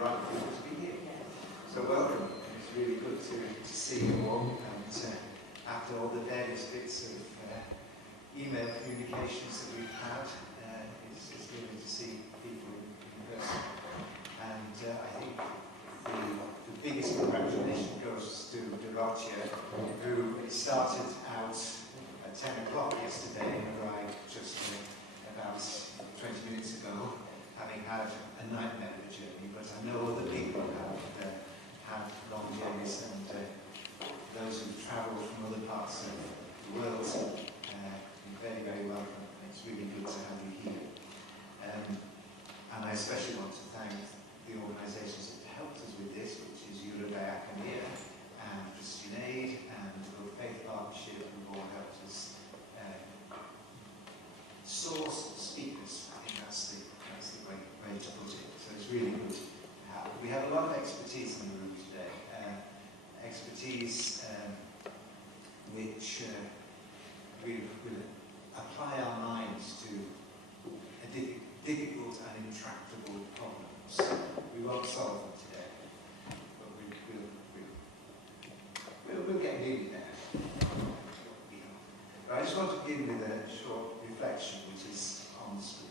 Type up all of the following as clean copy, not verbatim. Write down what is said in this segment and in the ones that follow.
right people to be here. So welcome. It's really good to see you all. And after all the various bits of email communications that we've had, it's lovely to see people in person. And I think the biggest congratulation goes to Dorothea, who started out at 10 o'clock yesterday and arrived just about 20 minutes ago, having had a nightmare of a journey. But I know other people have had long journeys, and those who travel from other parts of the world, you're very, very welcome. It's really good to have you here. And I especially want to thank the organisations that helped us with this, which is Eurodiaconia and Christian Aid and the Good Faith Partnership, who've all helped us source speakers. I think that's the way to put it. So it's really good to have. We have a lot of expertise in the room today. Expertise which we will apply our minds to difficult and intractable problems. We won't solve them today, but we'll get nearly there. But I just want to begin with a short reflection, which is on the screen.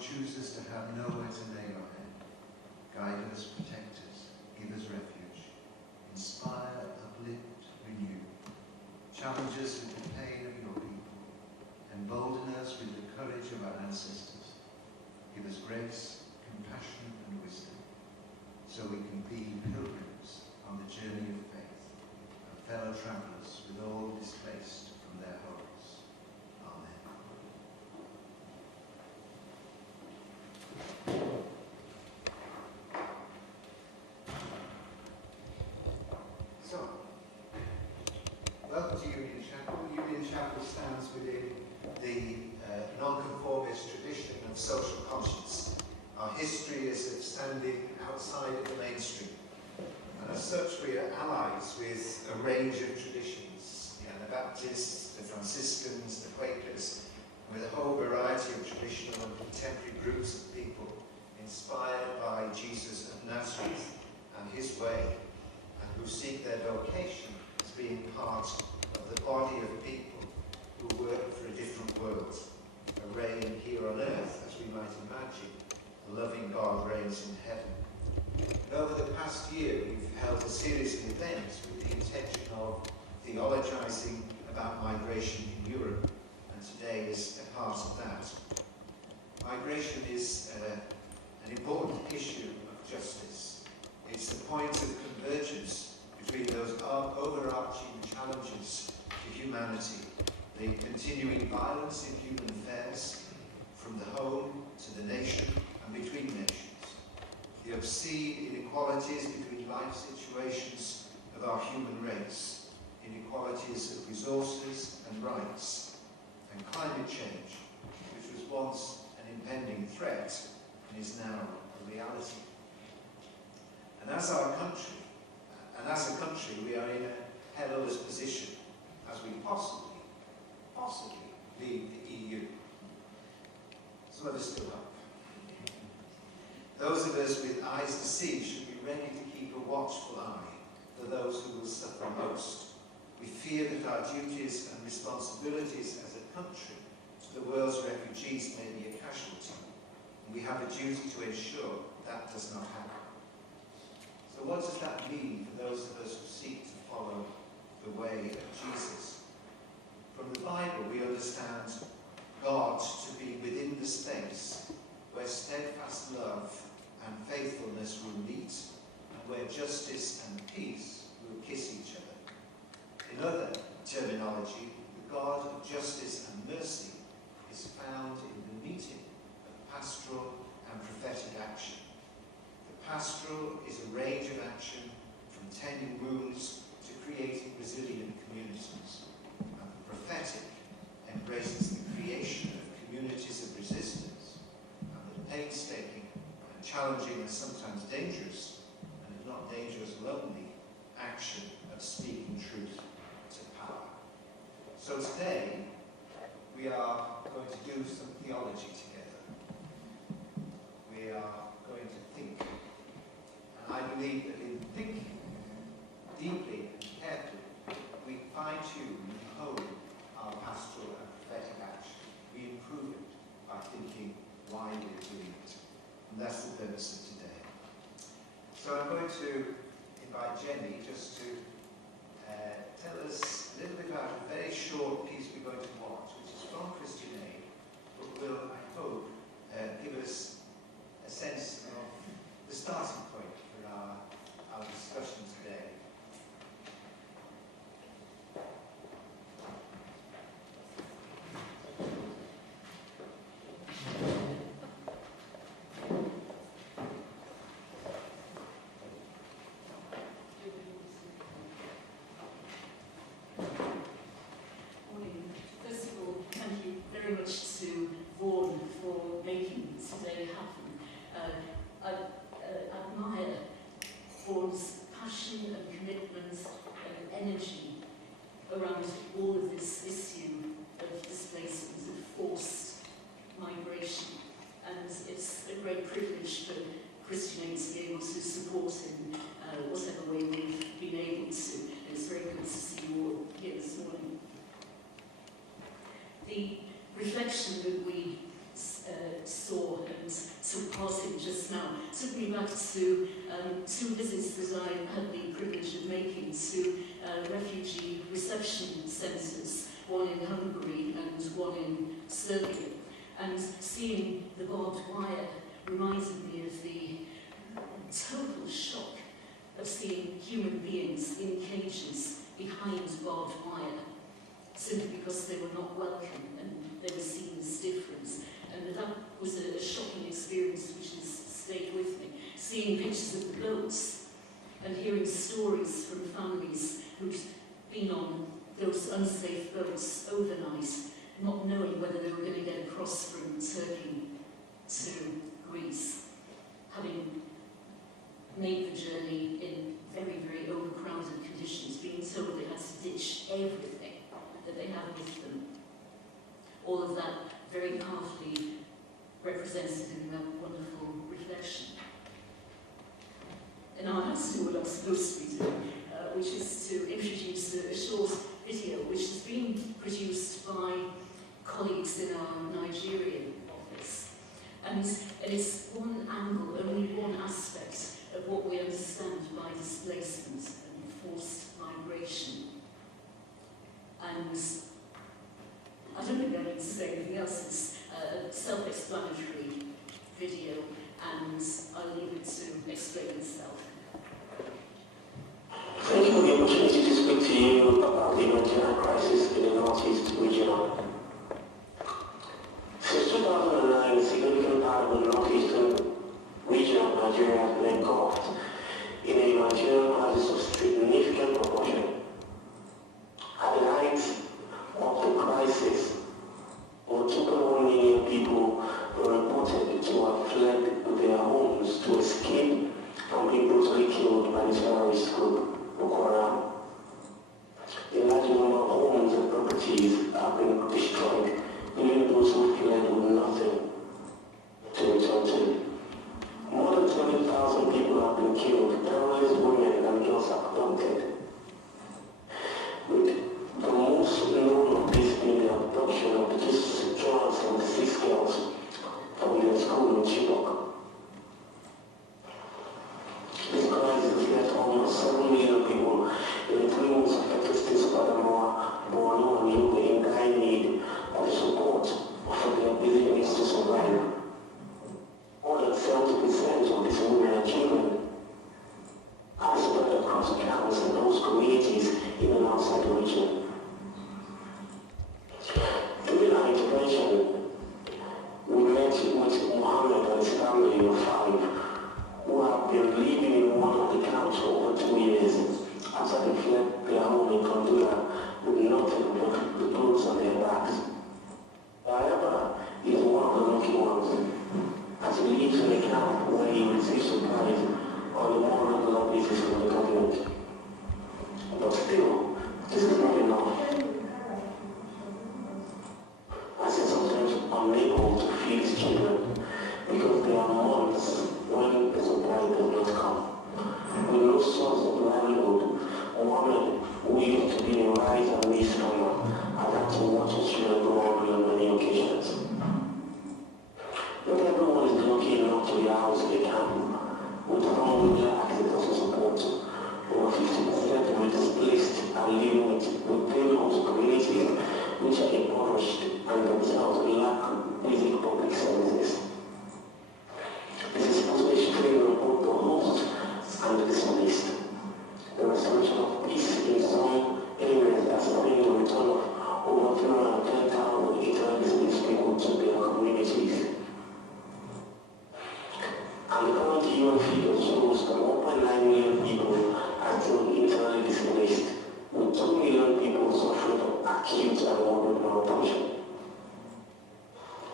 Chooses to have nowhere to lay your head. Guide us, protect us, give us refuge. Inspire, uplift, renew. Challenge us with the pain of your people, and us grace, compassion and wisdom, so we can be pilgrims on the journey of faith and fellow travellers with all displaced from their homes. Amen. So, welcome to Union Chapel. Union Chapel stands within the non-conformist tradition of social conscience. Our history is of standing outside of the mainstream. And as such, we are allies with a range of traditions, the Anabaptists, the Franciscans, the Quakers, with a whole variety of traditional and contemporary groups of people inspired by Jesus of Nazareth and his way, and who seek their vocation as being part of the body of people who work for a different world, a reign here on earth, as we might imagine. A loving God reigns in heaven. And over the past year, we've held a series of events with the intention of theologizing about migration in Europe, and today is a part of that. Migration is an important issue of justice. It's the point of convergence between those overarching challenges to humanity, the continuing violence in human affairs, from the home to the nation and between nations, the obscene inequalities between life situations of our human race, inequalities of resources and rights, and climate change, which was once an impending threat and is now a reality. And as a country, we are in a perilous position as we possibly leave the EU. So let us still hope. Those of us with eyes to see should be ready to keep a watchful eye for those who will suffer most. We fear that our duties and responsibilities as a country to the world's refugees may be a casualty, and we have a duty to ensure that does not happen. So what does that mean for those of us who seek to follow the way of Jesus? From the Bible, we understand God to be within the space where steadfast love and faithfulness will meet, and where justice and peace will kiss each other. In other terminology, the God of justice and mercy is found in the meeting of pastoral and prophetic action. The pastoral is a range of action from tending wounds to creating resilient communities. And the prophetic embraces the creation of communities of resistance and the painstaking and challenging and sometimes dangerous, and if not dangerous, lonely action of speaking truth to power. So today, we are going to do some theology together. We are going to think. And I believe that in thinking deeply and carefully, we fine-tune and hone our pastoral and prophetic action. We improve it by thinking why we're doing it. And that's the purpose of today. So I'm going to invite Jenny just to tell us a little bit about a very short piece we're going to watch, which is from Christian Aid, but will, I hope, give us a sense of the starting point for our discussion today. Two visits that I had the privilege of making to refugee reception centres, one in Hungary and one in Serbia. And seeing the barbed wire reminded me of the total shock of seeing human beings in cages behind barbed wire, simply because they were not welcome and they were seen as different. And that was a shocking experience which has stayed with me. Seeing pictures of the boats and hearing stories from families who'd been on those unsafe boats overnight, not knowing whether they were going to get across from Turkey to Greece, having made the journey in very, very overcrowded conditions, being told they had to ditch everything that they had with them. All of that very powerfully represented in that wonderful reflection. And now I have to do what I'm supposed to be doing, which is to introduce a short video which has been produced by colleagues in our Nigerian office. And it's one angle, only one aspect of what we understand by displacement and forced migration. And I don't think I need to say anything else. It's a self-explanatory video, and I'll leave it to explain itself. Thank you for the opportunity to speak to you about the humanitarian crisis in the Northeast region. Since 2009, a significant part of the northeastern region of Nigeria has been engulfed in a humanitarian crisis of significant proportion. At the height of the crisis, over 2.1 million people were reported to have fled their homes to escape from being brutally killed by the terrorist group Boko Haram. A large number of homes and properties have been destroyed, leaving those who fled with nothing to return to. More than 20,000 people have been killed, terrorized women and girls abducted, with the most known of these being the abduction of the 276 girls from their school in Chibok. This crisis has left almost 7 million people in the 3 most affected states of Adamawa, Borno, and Yobe in dire need of support for their basic needs to survive. More than 70% of these women and children are spread across camps and host communities in and outside the region. During our intervention, we met with Mohammed and his family of 5 who have been living in one of the camps for over 2 years after they fled their home in Kondula with nothing but the clothes on their backs. However, he is one of the lucky ones, as he lives in a camp where he receives supplies on a more regular basis from the government. But still, this is not enough, as he is sometimes unable to feed his children because there are months when the supply does not come. With no source of livelihood, Mohammed, who used to be a rice and maize farmer, has had to watch his children go hungry on many occasions. Not everyone is lucky enough to be housed in a camp, with some without access to support. Over 50% of the displaced are living with host communities which are impoverished and themselves lack basic public services. This is especially on both the hosts and the displaced. The restoration of peace in some areas has seen the return of over 310,000 internally displaced people to their communities. And the current UN figure shows that 1.9 million people are still internally displaced, with 2 million people suffering from acute and morbid malnutrition.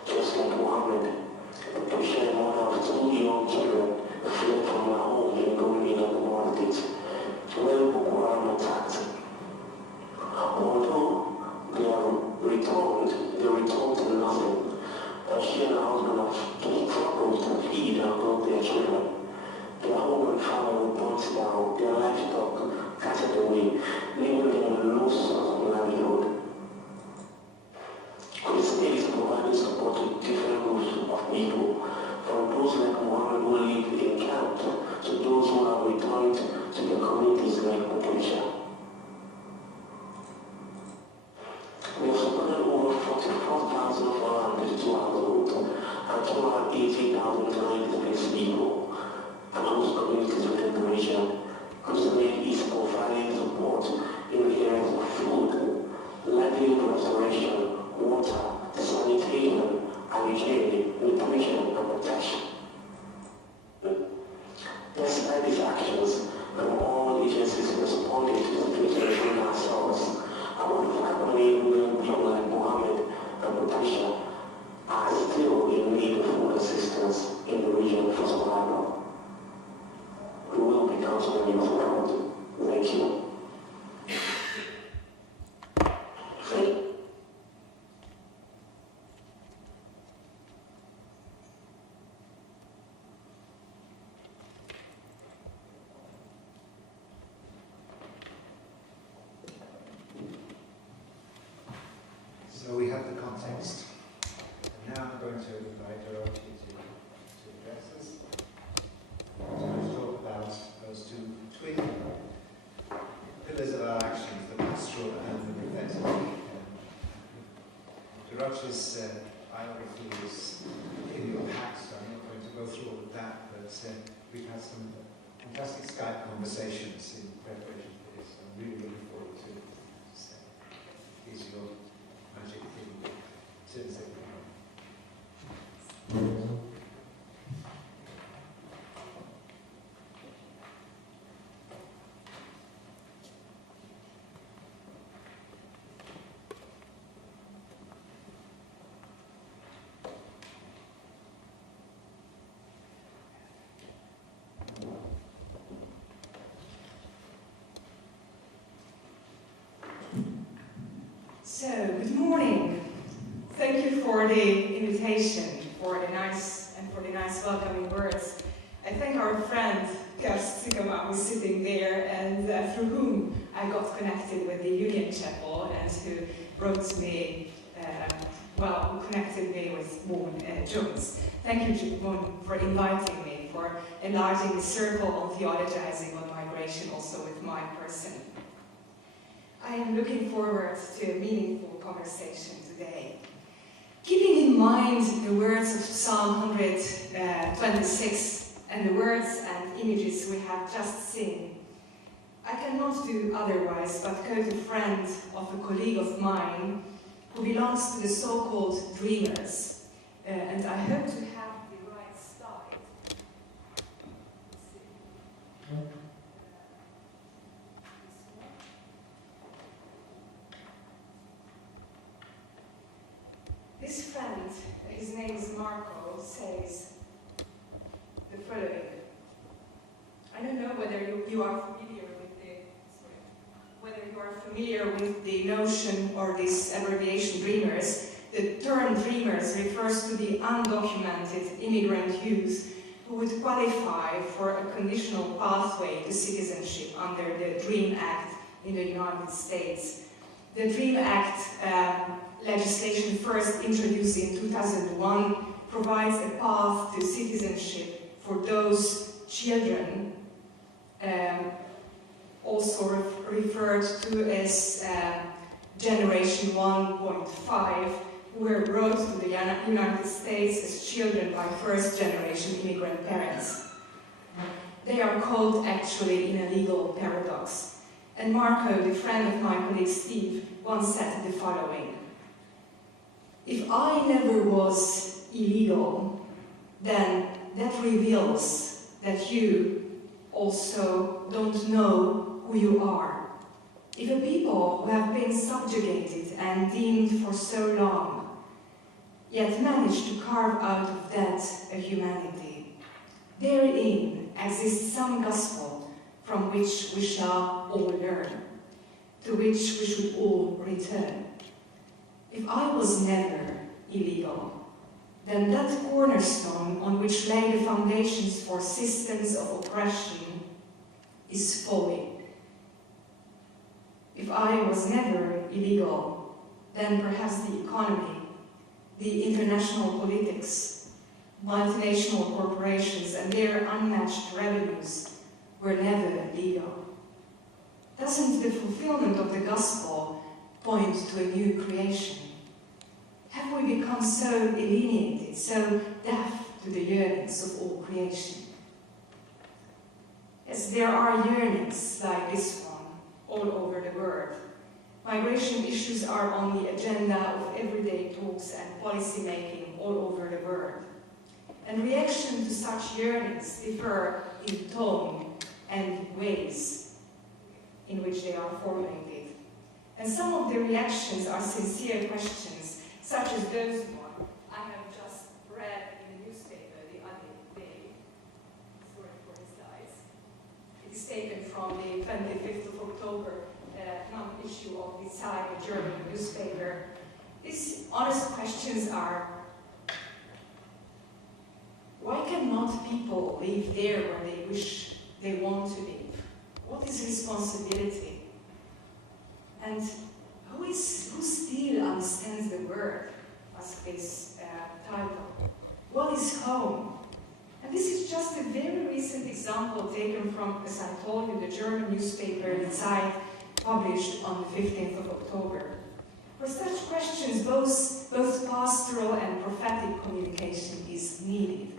Just like Mohammed, the patient mother of 2 young children fled from her home in Gombe and State, where Boko Haram attacked. Although they returned to nothing, and she and her husband have struggled to feed and grow their children. Their home and farm were burnt down, their livestock carted away, leaving them with no source of livelihood. Christianity is providing support to different groups of people, from those like Mohammed who live in camp to those who have returned to their communities like Patricia. We have supported over 44,432 households Russia are still in need of food assistance in the region for survival. We will be counting on your support. Thank you. So we have the context. And now I'm going to invite Dorothy to address us. I'm going to talk about those two twin pillars of our actions, the pastoral and the prophetic. Dorothy's biography is in your pack, so I'm not going to go through all of that, but we've had some fantastic Skype conversations in preparation for this. I'm really looking forward to it. Here's your magic thing. Turns it around. So, good morning. Thank you for the invitation, for the nice welcoming words. I thank our friend Gust Sikama, who's sitting there, and through whom I got connected with the Union Chapel, and who wrote me, who connected me with Vaughan Jones. Thank you, Vaughan, for inviting me, for enlarging the circle on theologizing on migration, also with my person. I am looking forward to a meaningful conversation today. Keeping in mind the words of Psalm 126 and the words and images we have just seen, I cannot do otherwise but quote a friend of a colleague of mine who belongs to the so-called dreamers, and I hope to have the right slide. This friend, his name is Marco, says the following. I don't know whether you are familiar with the notion or this abbreviation dreamers. The term dreamers refers to the undocumented immigrant youth who would qualify for a conditional pathway to citizenship under the DREAM Act in the United States. The DREAM Act legislation first introduced in 2001 provides a path to citizenship for those children, also referred to as Generation 1.5, who were brought to the United States as children by first-generation immigrant parents. They are called actually in a legal paradox. And Marco, the friend of my colleague Steve, once said the following: if I never was illegal, then that reveals that you also don't know who you are. If a people who have been subjugated and deemed for so long, yet manage to carve out of that a humanity, therein exists some gospel from which we shall all learn, to which we should all return. If I was never illegal, then that cornerstone on which lay the foundations for systems of oppression is folly. If I was never illegal, then perhaps the economy, the international politics, multinational corporations and their unmatched revenues were never legal. Doesn't the fulfillment of the gospel point to a new creation? Have we become so alienated, so deaf to the yearnings of all creation? Yes, there are yearnings like this one all over the world. Migration issues are on the agenda of everyday talks and policy making all over the world. And reaction to such yearnings differ in tone and ways in which they are formulated. And some of the reactions are sincere questions, such as those one I have just read in the newspaper the other day. Sorry for the slides. It is taken from the 25th of October issue of the Zeit, a German newspaper. These honest questions are: why cannot people live there where they wish they want to live? What is responsibility? And who still understands the word? Ask this title. What is home? And this is just a very recent example taken from, as I told you, the German newspaper, the Zeit, published on the 15th of October. For such questions, both pastoral and prophetic communication is needed.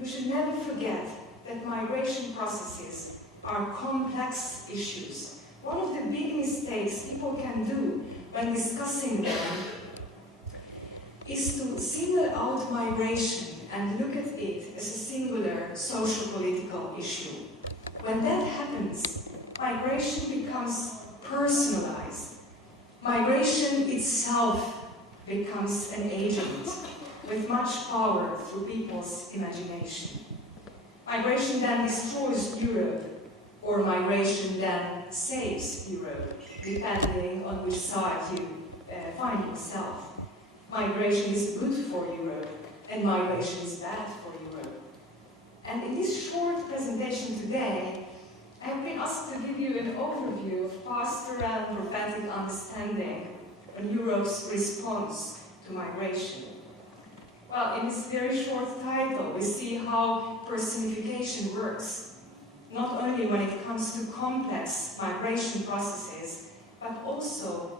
We should never forget that migration processes are complex issues. One of the big mistakes people can do when discussing them is to single out migration and look at it as a singular social-political issue. When that happens, migration becomes personalized. Migration itself becomes an agent with much power through people's imagination. Migration then destroys Europe, or migration then saves Europe, depending on which side you find yourself. Migration is good for Europe, and migration is bad for Europe. And in this short presentation today, I have been asked to give you an overview of pastoral and prophetic understanding on Europe's response to migration. Well, in this very short title, we see how personification works, not only when it comes to complex migration processes, but also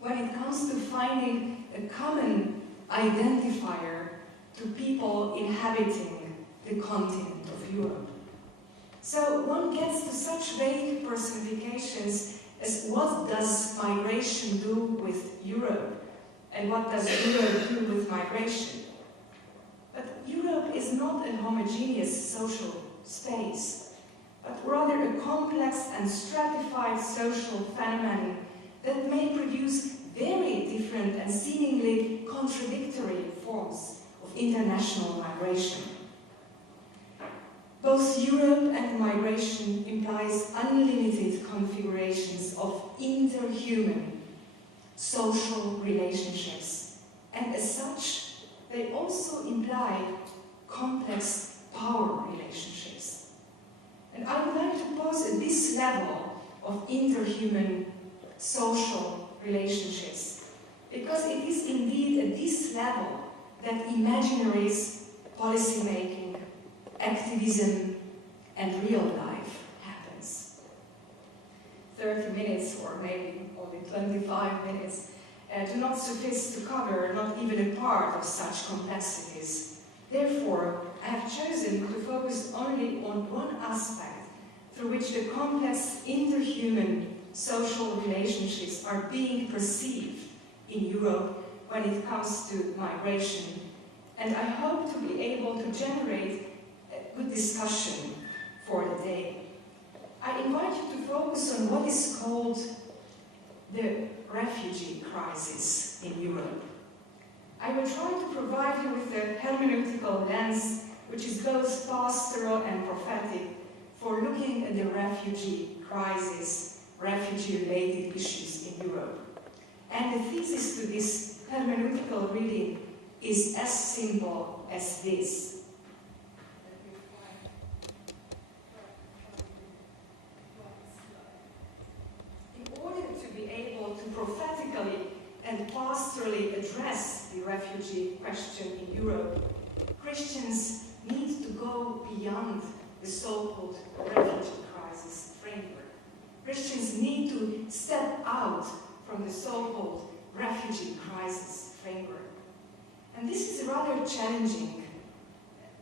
when it comes to finding a common identifier to people inhabiting the continent of Europe. So one gets to such vague personifications as what does migration do with Europe, and what does Europe do with migration? But Europe is not a homogeneous social space, but rather a complex and stratified social phenomenon that may produce very different and seemingly contradictory forms of international migration. Both Europe and migration implies unlimited configurations of interhuman social relationships, and as such, they also imply complex power relationships. And I would like to pause at this level of interhuman social relationships, because it is indeed at this level that imaginaries, policymaking, activism, and real life happens. 30 minutes, or maybe only 25 minutes, do not suffice to cover not even a part of such complexities. Therefore, I have chosen to focus only on one aspect through which the complex interhuman social relationships are being perceived in Europe when it comes to migration. And I hope to be able to generate a good discussion for the day. I invite you to focus on what is called the refugee crisis in Europe. I will try to provide you with a hermeneutical lens which is both pastoral and prophetic for looking at the refugee crisis, refugee-related issues in Europe. And the thesis to this hermeneutical reading is as simple as this. In order to be able to prophetically and pastorally address the refugee question in Europe, Christians need to go beyond the so-called refugee crisis framework. Christians need to step out from the so-called refugee crisis framework. And this is rather challenging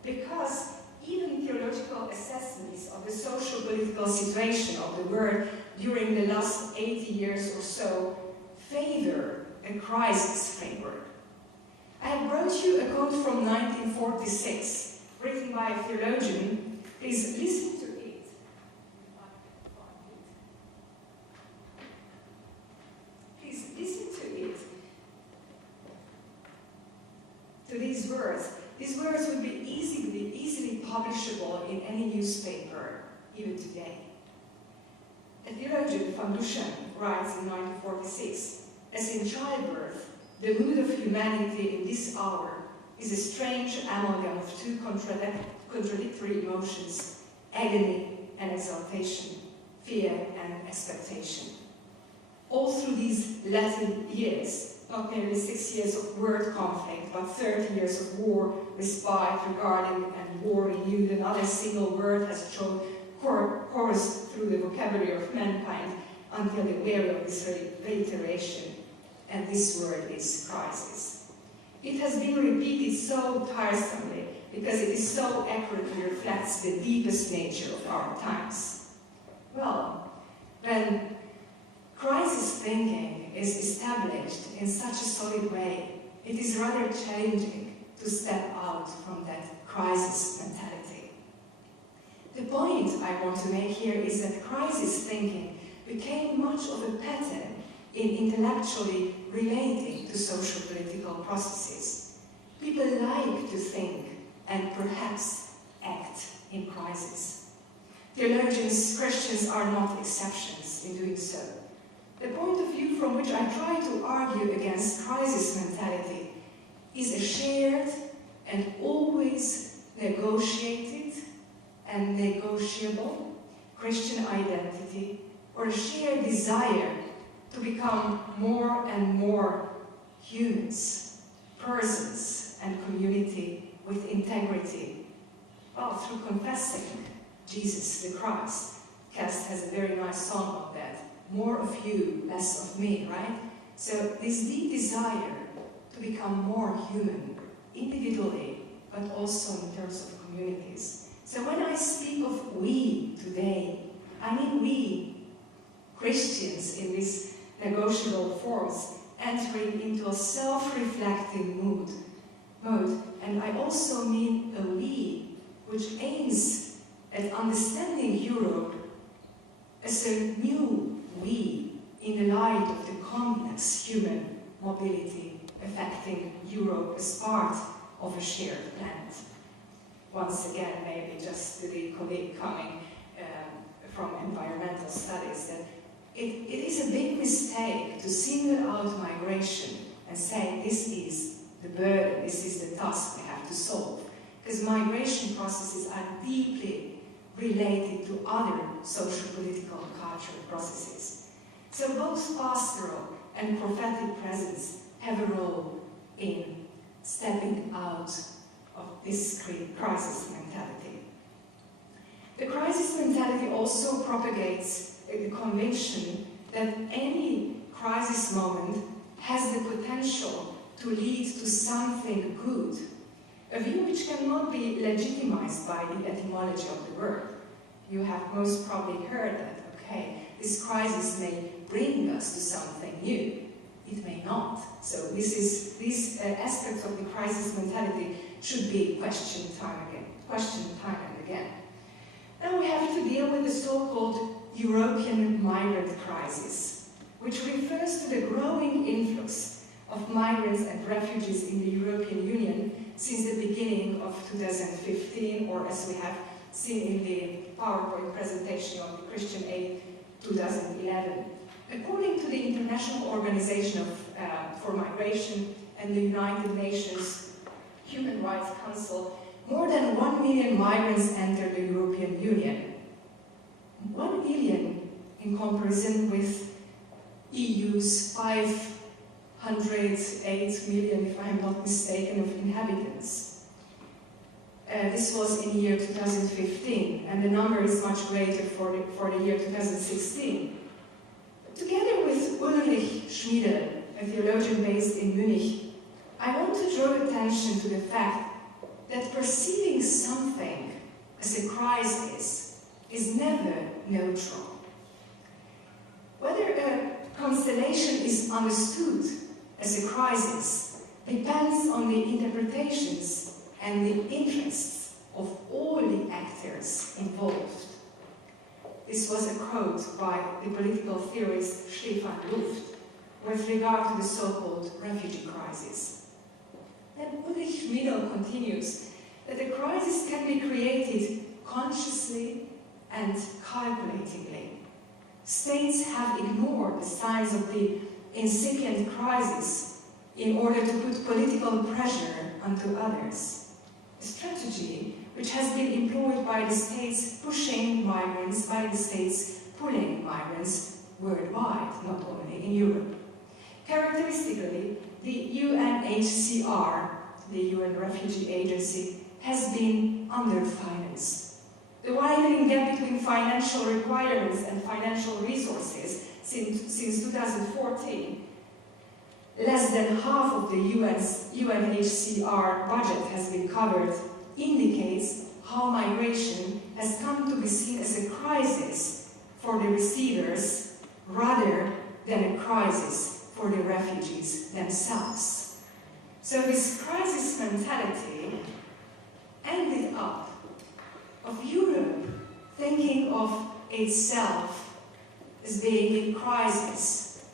because even theological assessments of the social-political situation of the world during the last 80 years or so favor a crisis framework. I have brought you a quote from 1946, written by a theologian. Please listen to it. Please listen to it. to these words. These words would be easily publishable in any newspaper, even today. A theologian, Van Dusen, writes in 1946, as in childbirth, the mood of humanity in this hour is a strange amalgam of two contradictory emotions, agony and exaltation, fear and expectation. All through these Latin years, not merely 6 years of word conflict, but 30 years of war, respite, regarding, and war renewed, another single word has coursed through the vocabulary of mankind until they weary of this reiteration, and this word is crisis. It has been repeated so tiresomely because it is so accurately reflects the deepest nature of our times. Well, when crisis thinking is established in such a solid way, it is rather challenging to step out from that crisis mentality. The point I want to make here is that crisis thinking became much of a pattern in intellectually relating to social political processes. People like to think and perhaps act in crisis. Theologians, Christians are not exceptions in doing so. The point of view from which I try to argue against crisis mentality is a shared and always negotiated and negotiable Christian identity, or a shared desire to become more and more humans, persons and community with integrity, well, through confessing Jesus the Christ. Cass has a very nice song on that. More of you, less of me, right? So this deep desire to become more human, individually, but also in terms of communities. So when I speak of we today, I mean we, Christians in these negotiable forms, entering into a self-reflecting mode. And I also mean a we, which aims at understanding Europe as a new we in the light of the complex human mobility affecting Europe as part of a shared planet. Once again, maybe just to the colleague coming from environmental studies, that it is a big mistake to single out migration and say this is the burden, this is the task we have to solve. Because migration processes are deeply related to other social, political, and cultural processes. So both pastoral and prophetic presence have a role in stepping out of this crisis mentality. The crisis mentality also propagates the conviction that any crisis moment has the potential to lead to something good, a view which cannot be legitimized by the etymology of the word. You have most probably heard that, okay, this crisis may bring us to something new. It may not. So these aspects of the crisis mentality should be questioned time and again. Now we have to deal with the so-called European migrant crisis, which refers to the growing influx of migrants and refugees in the European Union since the beginning of 2015, or as we have seen in the PowerPoint presentation on the Christian Aid 2011. According to the International Organization for Migration and the United Nations Human Rights Council, more than 1 million migrants entered the European Union. 1 million in comparison with EU's 508 million, if I'm not mistaken, of inhabitants. This was in the year 2015, and the number is much greater for the year 2016. Together with Ulrich Schmiedel, a theologian based in Munich, I want to draw attention to the fact that perceiving something as a crisis is never neutral. Whether a constellation is understood as a crisis depends on the interpretations and the interests of all the actors involved. This was a quote by the political theorist Stefan Luft with regard to the so-called refugee crisis. Then Ulrich Middle continues that the crisis can be created consciously and calculatingly. States have ignored the signs of the incipient crisis in order to put political pressure onto others. A strategy which has been employed by the states pushing migrants, by the states pulling migrants worldwide, not only in Europe. Characteristically, the UNHCR, the UN Refugee Agency, has been underfinanced. The widening gap between financial requirements and financial resources since 2014, less than half of the UNHCR budget has been covered, indicates how migration has come to be seen as a crisis for the receivers rather than a crisis for the refugees themselves. So this crisis mentality ended up of Europe thinking of itself as being in crisis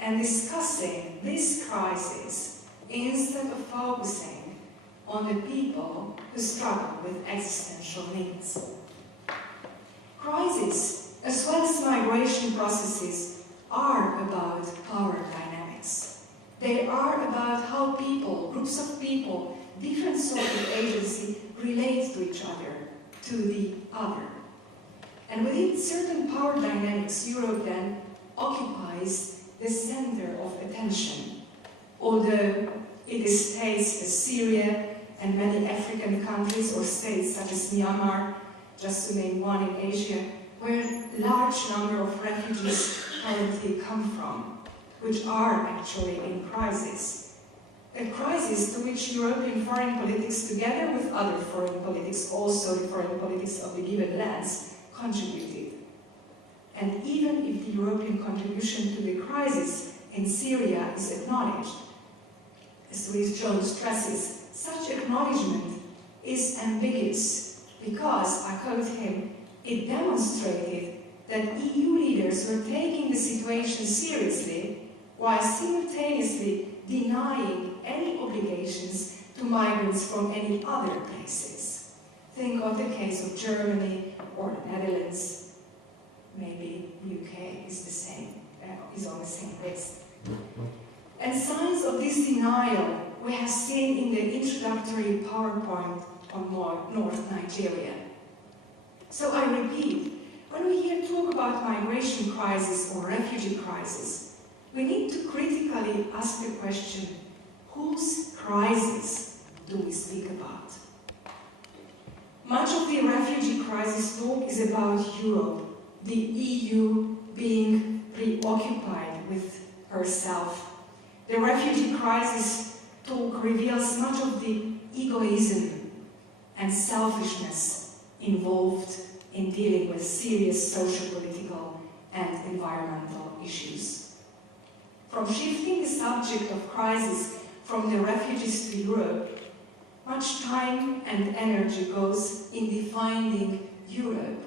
and discussing this crisis instead of focusing on the people who struggle with existential needs. Crises, as well as migration processes, are about power dynamics. They are about how people, groups of people, different sorts of agency relate to each other, to the other. And within certain power dynamics, Europe then occupies the center of attention. Although it is states as Syria and many African countries, or states such as Myanmar, just to name one in Asia, where a large number of refugees currently come from, which are actually in crisis. A crisis to which European foreign politics, together with other foreign politics, also the foreign politics of the given lands, contributed. And even if the European contribution to the crisis in Syria is acknowledged, as Louis Jones stresses, such acknowledgement is ambiguous because, I quote him, it demonstrated that EU leaders were taking the situation seriously while simultaneously denying any obligations to migrants from any other places. Think of the case of Germany or the Netherlands. Maybe UK is the same, is on the same list. And signs of this denial we have seen in the introductory PowerPoint on North Nigeria. So I repeat, when we hear talk about migration crisis or refugee crisis, we need to critically ask the question, whose crisis do we speak about? Much of the refugee crisis talk is about Europe, the EU being preoccupied with herself. The refugee crisis talk reveals much of the egoism and selfishness involved in dealing with serious social, political, and environmental issues. From shifting the subject of crisis from the refugees to Europe, much time and energy goes in defining Europe,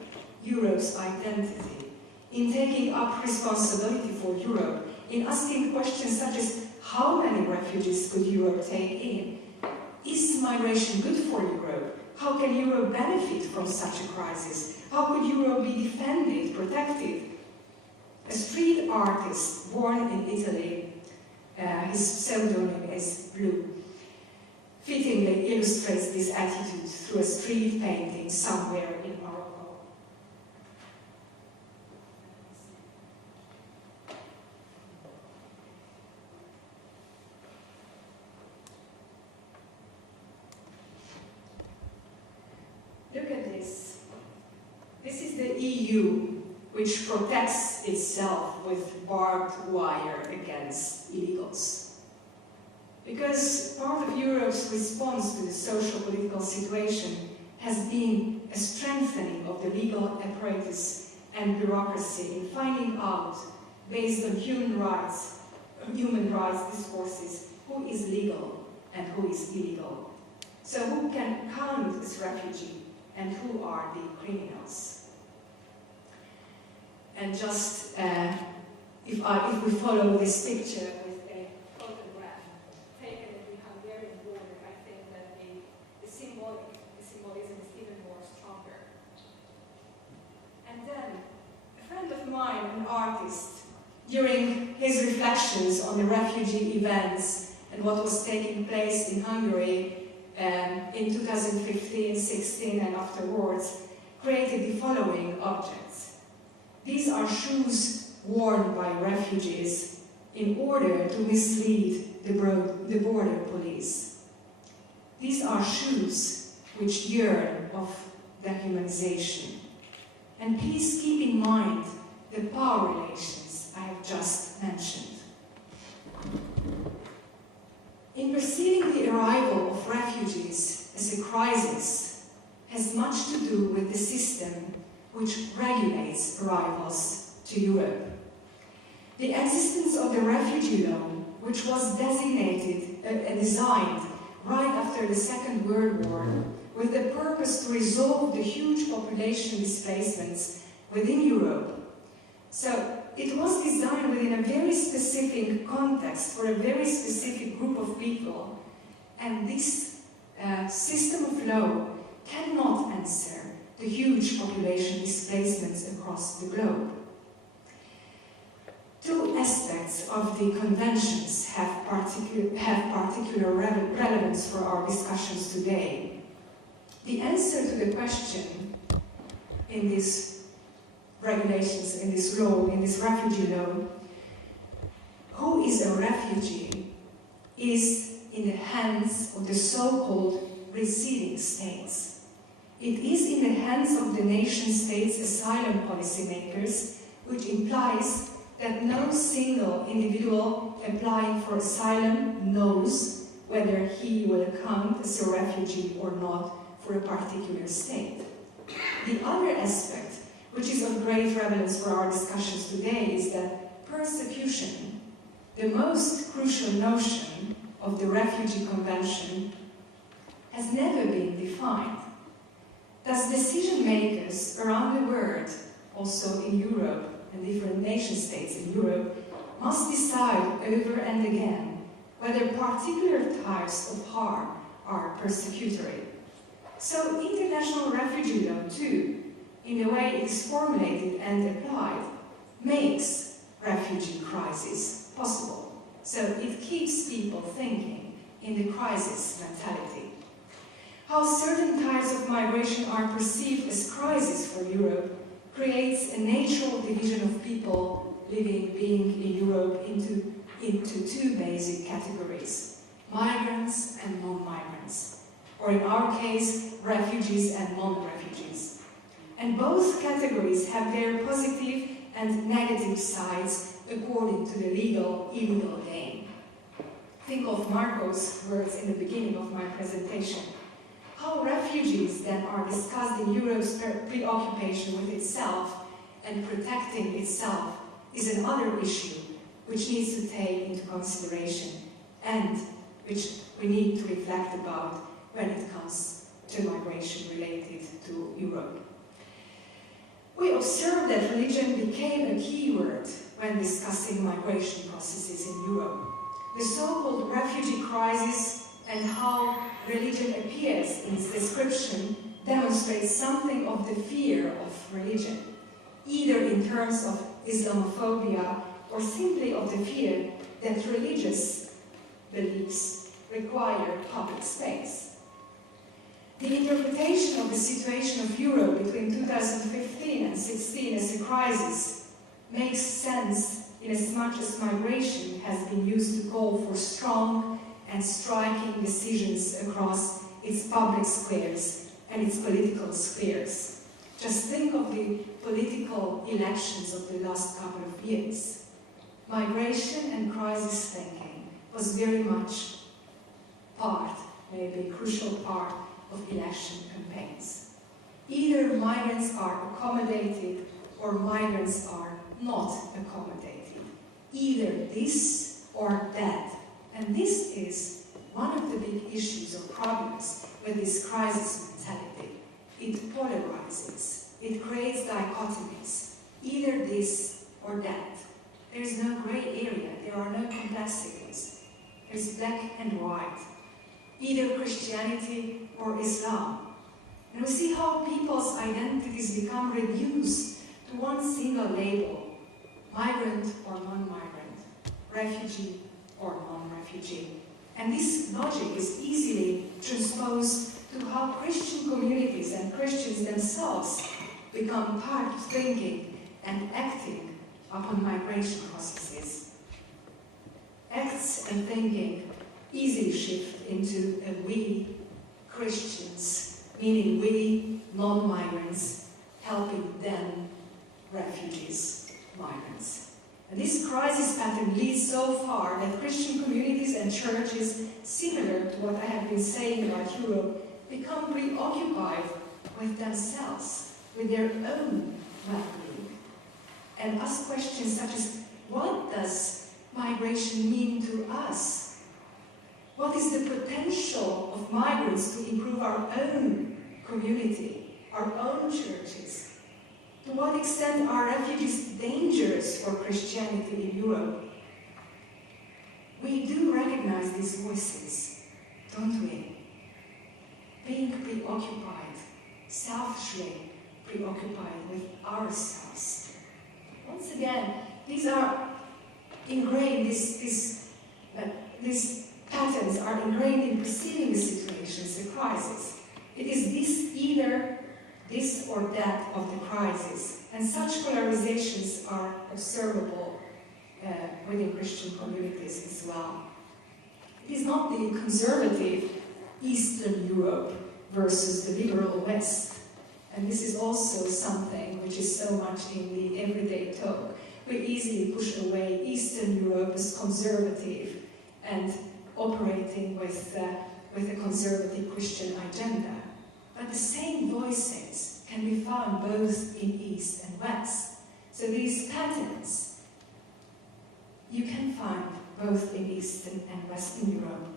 Europe's identity, in taking up responsibility for Europe, in asking questions such as how many refugees could Europe take in? Is migration good for Europe? How can Europe benefit from such a crisis? How could Europe be defended, protected? A street artist born in Italy, his pseudonym is Blue, fittingly illustrates this attitude through a street painting somewhere in Morocco. Look at this. This is the EU, which protects itself with barbed wire against illegals. Because part of Europe's response to the social-political situation has been a strengthening of the legal apparatus and bureaucracy in finding out, based on human rights discourses, who is legal and who is illegal. So who can count as refugee and who are the criminals? And just, if we follow this picture with a photograph taken at the Hungarian border, I think reflections on the refugee events and what was taking place in Hungary in 2015, 16 and afterwards, created the following objects. These are shoes worn by refugees in order to mislead the border police. These are shoes which yearn of dehumanization. And please keep in mind the power relations I have just mentioned. In perceiving the arrival of refugees as a crisis has much to do with the system which regulates arrivals to Europe. The existence of the refugee loan, which was designated and designed right after the Second World War with the purpose to resolve the huge population displacements within Europe. So it was designed within a very specific context for a very specific group of people, and this system of law cannot answer the huge population displacements across the globe. Two aspects of the conventions have particular relevance for our discussions today. The answer to the question in these regulations, in this law, in this refugee law, who is a refugee, is in the hands of the so-called receiving states. It is in the hands of the nation states' asylum policymakers, which implies that no single individual applying for asylum knows whether he will count as a refugee or not for a particular state. The other aspect, which is of great relevance for our discussions today, is that persecution, the most crucial notion of the Refugee Convention, has never been defined. Thus, decision makers around the world, also in Europe and different nation states in Europe, must decide over and again whether particular types of harm are persecutory. So international refugee law too, in the way it is formulated and applied, makes refugee crisis possible. So it keeps people thinking in the crisis mentality. How certain types of migration are perceived as crisis for Europe creates a natural division of people being in Europe into two basic categories: migrants and non-migrants, or in our case, refugees and non-refugees. And both categories have their positive and negative sides according to the legal-illegal game. Think of Marco's words in the beginning of my presentation. How refugees then are discussed in Europe's preoccupation with itself and protecting itself is another issue which needs to take into consideration and which we need to reflect about when it comes to migration related to Europe. We observe that religion became a key word when discussing migration processes in Europe. The so-called refugee crisis and how religion appears in its description demonstrates something of the fear of religion, either in terms of Islamophobia or simply of the fear that religious beliefs require public space. The interpretation of the situation of Europe between 2015 and 16 as a crisis makes sense in as much as migration has been used to call for strong and striking decisions across its public squares and its political spheres. Just think of the political elections of the last couple of years. Migration and crisis thinking was very much part, maybe a crucial part, of election campaigns. Either migrants are accommodated or migrants are not accommodated. Either this or that. And this is one of the big issues or problems with this crisis mentality. It polarizes. It creates dichotomies. Either this or that. There is no gray area. There are no complexities. There's black and white. Either Christianity or Islam. And we see how people's identities become reduced to one single label: migrant or non-migrant, refugee or non-refugee. And this logic is easily transposed to how Christian communities and Christians themselves become part of thinking and acting upon migration processes. Acts and thinking easily shift into a we Christians, meaning we non-migrants, helping them refugees, migrants. And this crisis pattern leads so far that Christian communities and churches, similar to what I have been saying about Europe, become preoccupied with themselves, with their own well-being, and ask questions such as, what does migration mean to us? What is the potential of migrants to improve our own community, our own churches? To what extent are refugees dangerous for Christianity in Europe? We do recognize these voices, don't we? Being preoccupied, selfishly preoccupied with ourselves. Once again, these are ingrained, these patterns are ingrained in perceiving the situations, the crisis. It is either this or that of the crisis. And such polarizations are observable within Christian communities as well. It is not the conservative Eastern Europe versus the liberal West. And this is also something which is so much in the everyday talk. We easily push away Eastern Europe as conservative and operating with a conservative Christian agenda. But the same voices can be found both in East and West. So these patterns you can find both in Eastern and Western Europe.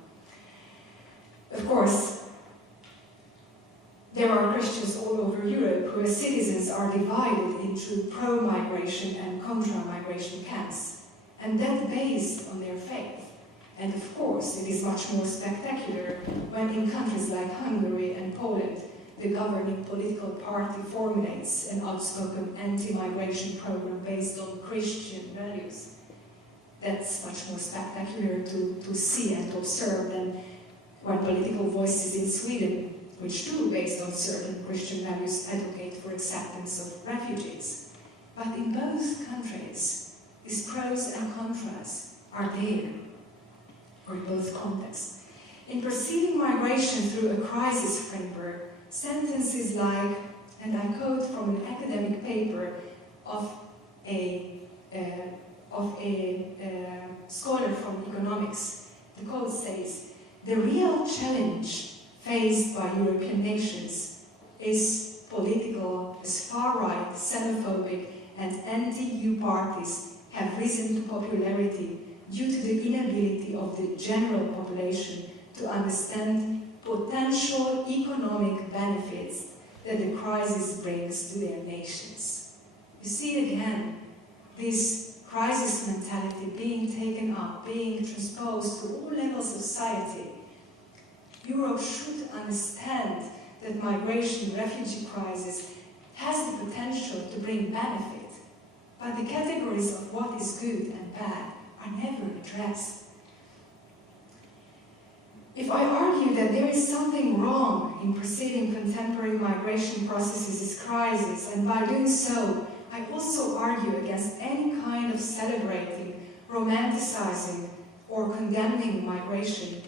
Of course, there are Christians all over Europe whose citizens are divided into pro-migration and contra-migration camps, and that based on their faith. And of course, it is much more spectacular when in countries like Hungary and Poland, the governing political party formulates an outspoken anti-migration program based on Christian values. That's much more spectacular to see and to observe than when political voices in Sweden, which too, based on certain Christian values, advocate for acceptance of refugees. But in both countries, these pros and contras are there, or in both contexts. In perceiving migration through a crisis framework, sentences like, and I quote from an academic paper of a scholar from economics, the quote says, "The real challenge faced by European nations is political, as far-right, xenophobic and anti-EU parties have risen to popularity due to the inability of the general population to understand potential economic benefits that the crisis brings to their nations." You see again, this crisis mentality being taken up, being transposed to all levels of society. Europe should understand that migration, refugee crisis has the potential to bring benefit, but the categories of what is good and bad are never addressed. If I argue that there is something wrong in perceiving contemporary migration processes as crisis, and by doing so, I also argue against any kind of celebrating, romanticizing, or condemning migration,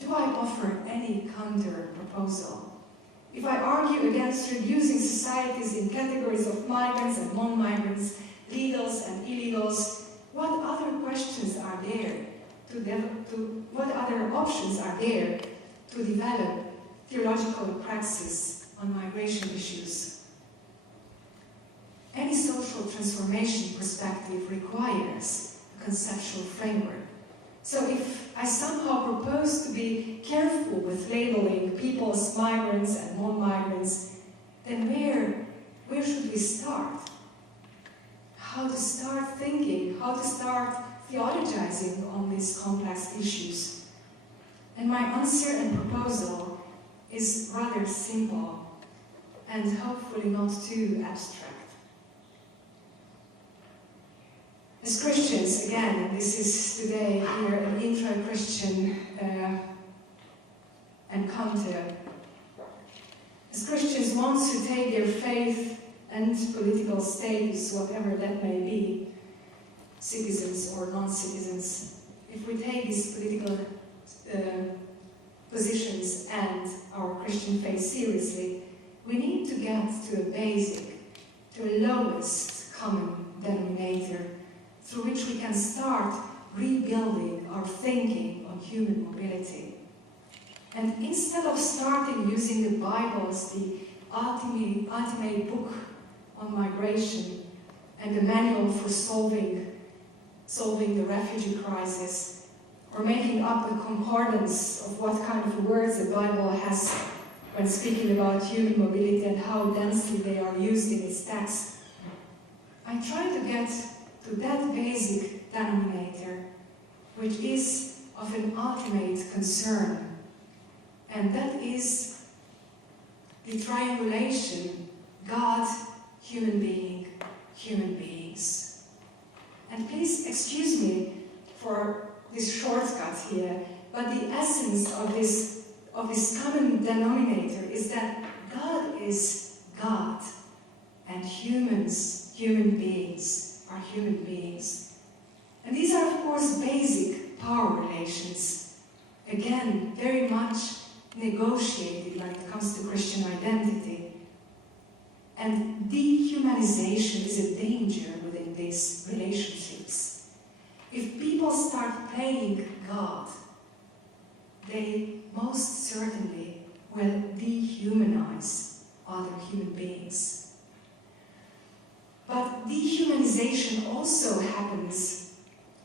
do I offer any counter-proposal? If I argue against reducing societies in categories of migrants and non-migrants, legals and illegals, what other questions are there what other options are there to develop theological praxis on migration issues? Any social transformation perspective requires a conceptual framework. So if I somehow propose to be careful with labeling people as migrants and non-migrants, then where should we start? How to start thinking, how to start theologizing on these complex issues? And my answer and proposal is rather simple and hopefully not too abstract. As Christians, again, and this is today here an intra-Christian encounter, as Christians want to take their faith and political status, whatever that may be, citizens or non-citizens, if we take these political positions and our Christian faith seriously, we need to get to a basic, to a lowest common denominator through which we can start rebuilding our thinking on human mobility. And instead of starting using the Bible as the ultimate book on migration and the manual for solving the refugee crisis, or making up a concordance of what kind of words the Bible has when speaking about human mobility and how densely they are used in its text, I try to get to that basic denominator, which is of an ultimate concern, and that is the triangulation God, human being, human beings. And please excuse me for this shortcut here, but the essence of this common denominator is that God is God, and humans, human beings, are human beings. And these are, of course, basic power relations. Again, very much negotiated when it comes to Christian identity. And dehumanization is a danger within these relationships. If people start playing God, they most certainly will dehumanize other human beings. But dehumanization also happens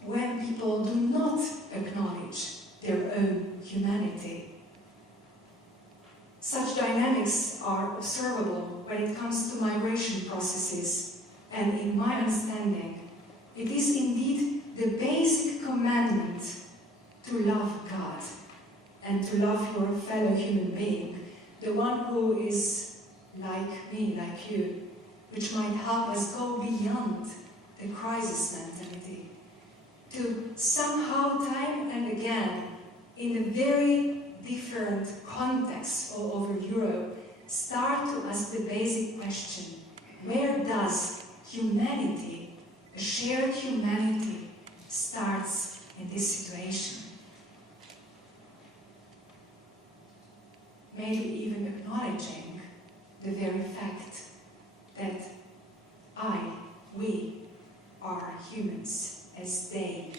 when people do not acknowledge their own humanity. Such dynamics are observable when it comes to migration processes, and in my understanding, it is indeed the basic commandment to love God and to love your fellow human being, the one who is like me, like you, which might help us go beyond the crisis mentality, to somehow, time and again, in a very different context all over Europe, start to ask the basic question: where does humanity, a shared humanity, starts in this situation? Maybe even acknowledging the very fact that we are humans as they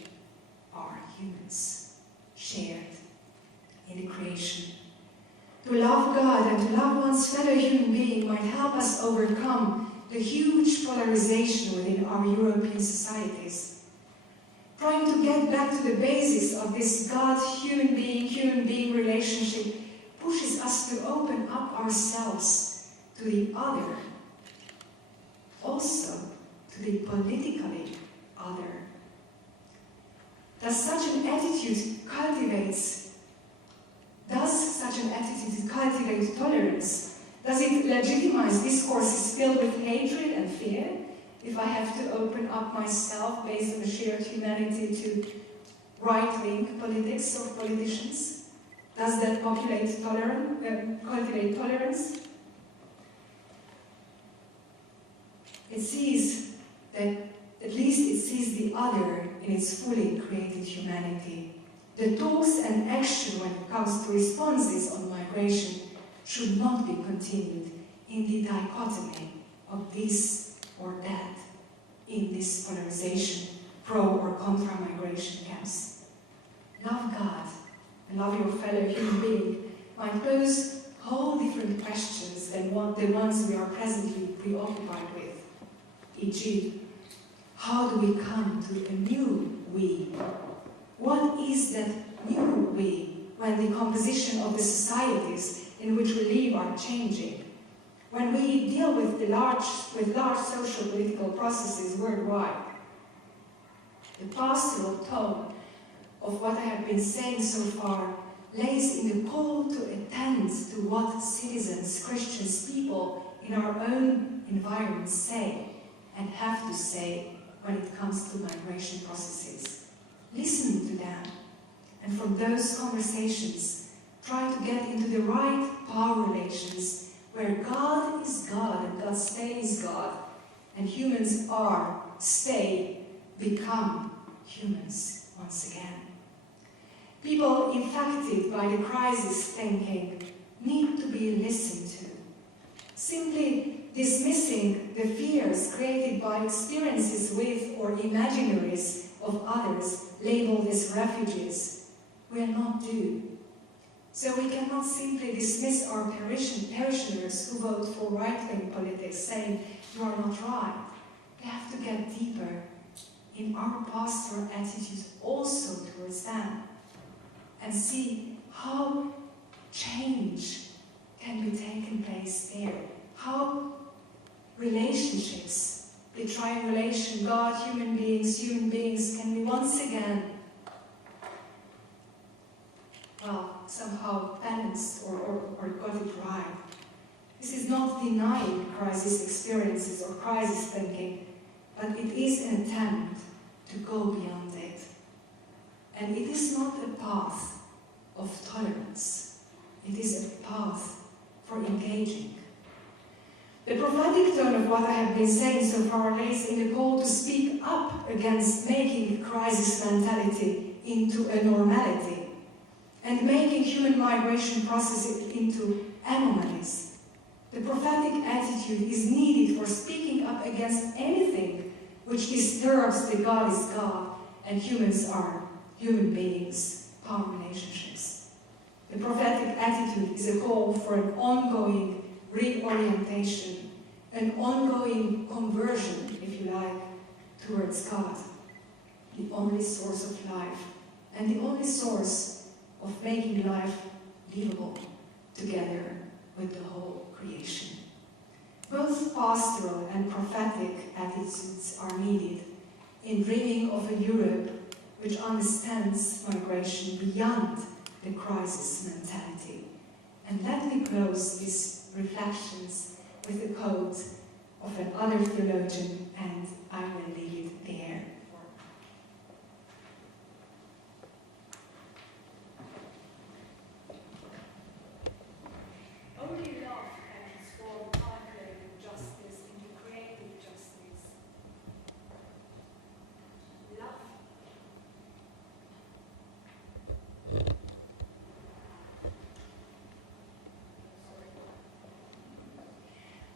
are humans, shared in the creation. To love God and to love one's fellow human being might help us overcome the huge polarization within our European societies. Trying to get back to the basics of this God-human being relationship pushes us to open up ourselves to the other, also to the politically other. Does such an attitude cultivate tolerance? Does it legitimize discourses filled with hatred and fear? If I have to open up myself based on a shared humanity to right-wing politics or politicians, does that cultivate tolerance? It sees that, at least it sees the other in its fully created humanity. The talks and action when it comes to responses on migration should not be continued in the dichotomy of this or that, in this polarization, pro or contra migration camps. Love God and love your fellow human being might pose whole different questions than the ones we are presently preoccupied with. E.g., how do we come to a new we? What is that new we when the composition of the societies in which we live are changing? When we deal with large social political processes worldwide, the pastoral tone of what I have been saying so far lays in the call to attend to what citizens, Christians, people in our own environment say and have to say when it comes to migration processes. Listen to them, and from those conversations, try to get into the right power relations where God is God and God stays God, and humans are, stay, become humans once again. People infected by the crisis thinking need to be listened to. Simply dismissing the fears created by experiences with or imaginaries of others labeled as refugees will not do. So we cannot simply dismiss our parishioners who vote for right-wing politics saying, you are not right. We have to get deeper in our pastoral attitudes also towards them and see how change can be taking place there. How relationships, the triangulation, God, human beings, can be once again, well, somehow balanced or got it right. This is not denying crisis experiences or crisis thinking, but it is an attempt to go beyond it. And it is not a path of tolerance. It is a path for engaging. The prophetic tone of what I have been saying so far lays in the call to speak up against making crisis mentality into a normality and making human migration processes into anomalies. The prophetic attitude is needed for speaking up against anything which disturbs the God is God and humans are human beings, power relationships. The prophetic attitude is a call for an ongoing reorientation, an ongoing conversion, if you like, towards God, the only source of life and the only source of making life livable together with the whole creation. Both pastoral and prophetic attitudes are needed in dreaming of a Europe which understands migration beyond the crisis mentality. And let me close these reflections with a quote of another theologian, and I will leave it there. Only love can transform calculated justice into creative justice. Love.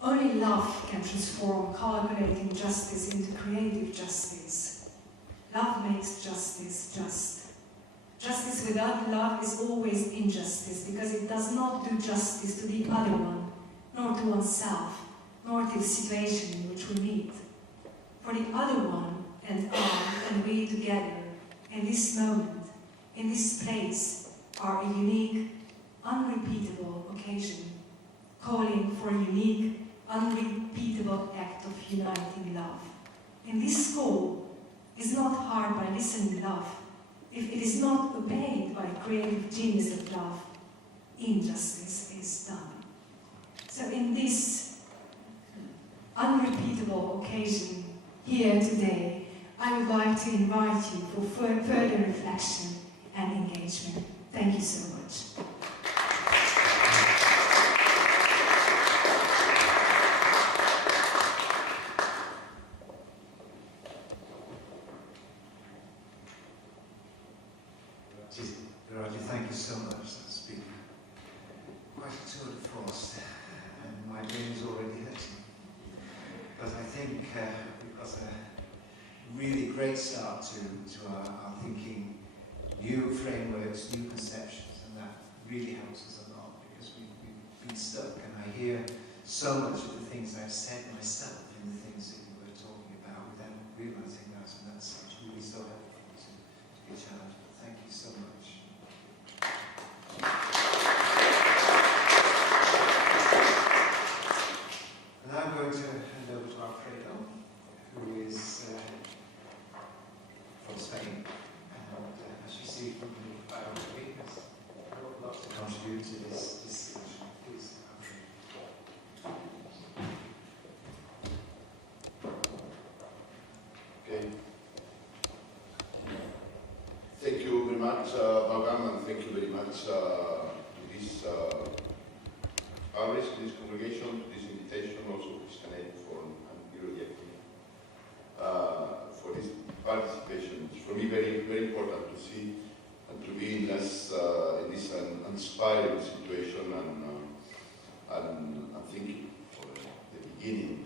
Only love can transform calculating justice into creative justice. Love makes justice just. Justice without love is always injustice, because it does not do justice to the other one, nor to oneself, nor to the situation in which we meet. For the other one and I and we together, in this moment, in this place, are a unique, unrepeatable occasion, calling for a unique, unrepeatable act of uniting love. And this call is not hard by listening love. If it is not obeyed by creative genius of love, injustice is done. So in this unrepeatable occasion here today, I would like to invite you for further reflection and engagement. Thank you so much. Roger, thank you so much. That's been quite a tour de force, and my brain is already hurting. But I think we've got a really great start to our thinking, new frameworks, new conceptions, and that really helps us a lot, because we've been stuck, and I hear so much of the things I've said myself in the things that you were talking about without realizing that, and that's really so helpful to be challenged. But thank you so much. And I'm going to hand over to Alfredo, who is from Spain. And as you see from the biography, has a lot to contribute to this discussion. Please, Alfredo. Okay. much to this parish, to this congregation, to this invitation, also Christian Aid for for this participation. It's for me very, very important to see and to be in this inspiring situation and thinking for the beginning.